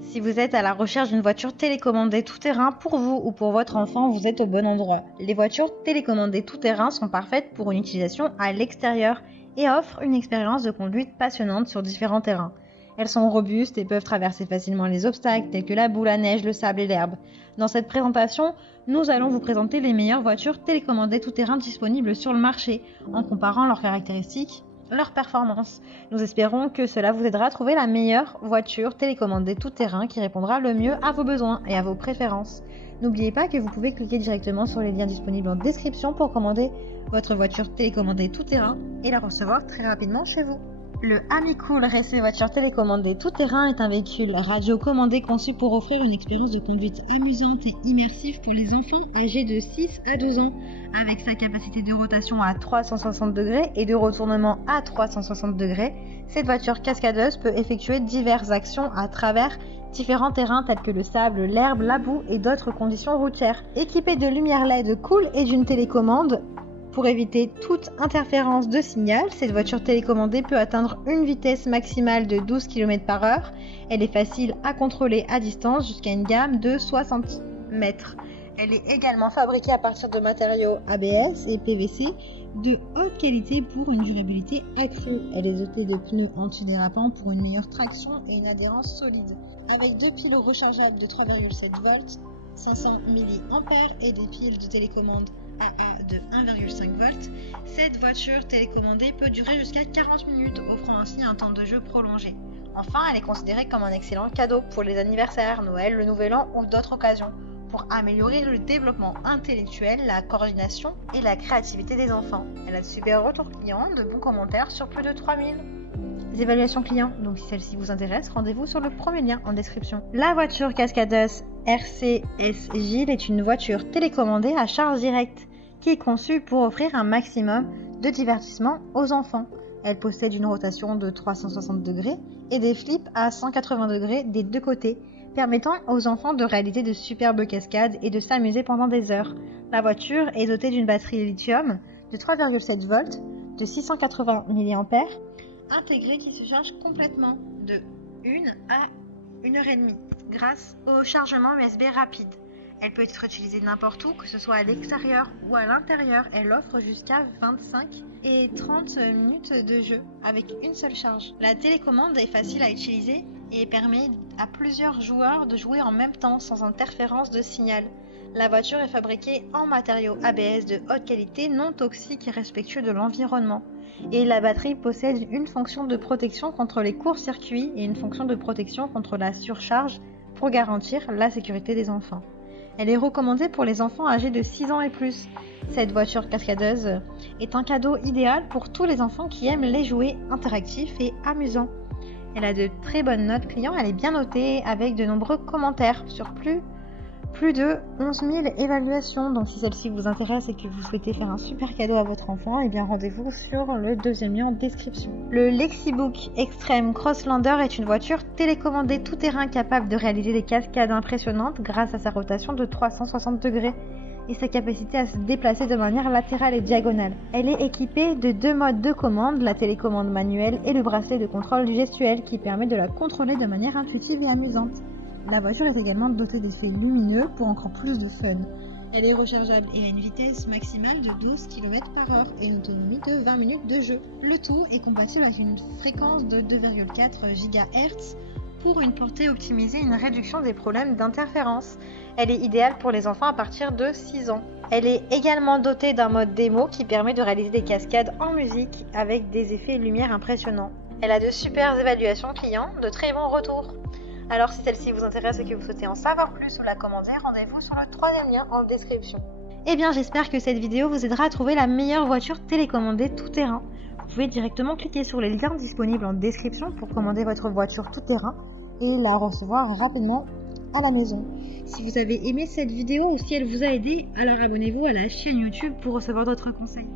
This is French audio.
Si vous êtes à la recherche d'une voiture télécommandée tout-terrain pour vous ou pour votre enfant, vous êtes au bon endroit. Les voitures télécommandées tout-terrain sont parfaites pour une utilisation à l'extérieur et offrent une expérience de conduite passionnante sur différents terrains. Elles sont robustes et peuvent traverser facilement les obstacles tels que la boue, la neige, le sable et l'herbe. Dans cette présentation, nous allons vous présenter les meilleures voitures télécommandées tout-terrain disponibles sur le marché en comparant leurs caractéristiques, leurs performances. Nous espérons que cela vous aidera à trouver la meilleure voiture télécommandée tout-terrain qui répondra le mieux à vos besoins et à vos préférences. N'oubliez pas que vous pouvez cliquer directement sur les liens disponibles en description pour commander votre voiture télécommandée tout-terrain et la recevoir très rapidement chez vous. Le AmiCool Racing voiture télécommandée tout-terrain est un véhicule radiocommandé conçu pour offrir une expérience de conduite amusante et immersive pour les enfants âgés de 6 à 12 ans. Avec sa capacité de rotation à 360 degrés et de retournement à 360 degrés, cette voiture cascadeuse peut effectuer diverses actions à travers différents terrains tels que le sable, l'herbe, la boue et d'autres conditions routières. Équipée de lumière LED cool et d'une télécommande, pour éviter toute interférence de signal, cette voiture télécommandée peut atteindre une vitesse maximale de 12 km/h. Elle est facile à contrôler à distance jusqu'à une gamme de 60 mètres. Elle est également fabriquée à partir de matériaux ABS et PVC de haute qualité pour une durabilité accrue. Elle est dotée de pneus antidérapants pour une meilleure traction et une adhérence solide. Avec deux piles rechargeables de 3,7 volts, 500 mAh et des piles de télécommande AA de 1,5 volts, cette voiture télécommandée peut durer jusqu'à 40 minutes, offrant ainsi un temps de jeu prolongé. Enfin, elle est considérée comme un excellent cadeau pour les anniversaires, Noël, le Nouvel An ou d'autres occasions, pour améliorer le développement intellectuel, la coordination et la créativité des enfants. Elle a de super retours clients, de bons commentaires sur plus de 3000 évaluations clients. Donc si celle-ci vous intéresse, rendez-vous sur le premier lien en description. La voiture cascadeuse RCSJ est une voiture télécommandée à charge directe qui est conçue pour offrir un maximum de divertissement aux enfants. Elle possède une rotation de 360 degrés et des flips à 180 degrés des deux côtés, permettant aux enfants de réaliser de superbes cascades et de s'amuser pendant des heures. La voiture est dotée d'une batterie lithium de 3,7 volts de 680 mAh intégrée qui se charge complètement de 1 à 1h30 grâce au chargement USB rapide. Elle peut être utilisée n'importe où, que ce soit à l'extérieur ou à l'intérieur. Elle offre jusqu'à 25 et 30 minutes de jeu avec une seule charge. La télécommande est facile à utiliser et permet à plusieurs joueurs de jouer en même temps sans interférence de signal. La voiture est fabriquée en matériaux ABS de haute qualité, non toxiques et respectueux de l'environnement. Et la batterie possède une fonction de protection contre les courts-circuits et une fonction de protection contre la surcharge pour garantir la sécurité des enfants. Elle est recommandée pour les enfants âgés de 6 ans et plus. Cette voiture cascadeuse est un cadeau idéal pour tous les enfants qui aiment les jouets interactifs et amusants. Elle a de très bonnes notes clients, elle est bien notée avec de nombreux commentaires sur plus de 11 000 évaluations. Donc si celle-ci vous intéresse et que vous souhaitez faire un super cadeau à votre enfant, eh bien rendez-vous sur le deuxième lien en description. Le Lexibook Extreme Crosslander est une voiture télécommandée tout-terrain capable de réaliser des cascades impressionnantes grâce à sa rotation de 360 degrés et sa capacité à se déplacer de manière latérale et diagonale. Elle est équipée de deux modes de commande, la télécommande manuelle et le bracelet de contrôle du gestuel qui permet de la contrôler de manière intuitive et amusante. La voiture est également dotée d'effets lumineux pour encore plus de fun. Elle est rechargeable et a une vitesse maximale de 12 km/h et une autonomie de 20 minutes de jeu. Le tout est compatible avec une fréquence de 2,4 GHz pour une portée optimisée et une réduction des problèmes d'interférence. Elle est idéale pour les enfants à partir de 6 ans. Elle est également dotée d'un mode démo qui permet de réaliser des cascades en musique avec des effets lumière impressionnants. Elle a de super évaluations clients, de très bons retours. Alors si celle-ci vous intéresse et que vous souhaitez en savoir plus ou la commander, rendez-vous sur le troisième lien en description. Eh bien j'espère que cette vidéo vous aidera à trouver la meilleure voiture télécommandée tout-terrain. Vous pouvez directement cliquer sur les liens disponibles en description pour commander votre voiture tout-terrain et la recevoir rapidement à la maison. Si vous avez aimé cette vidéo ou si elle vous a aidé, alors abonnez-vous à la chaîne YouTube pour recevoir d'autres conseils.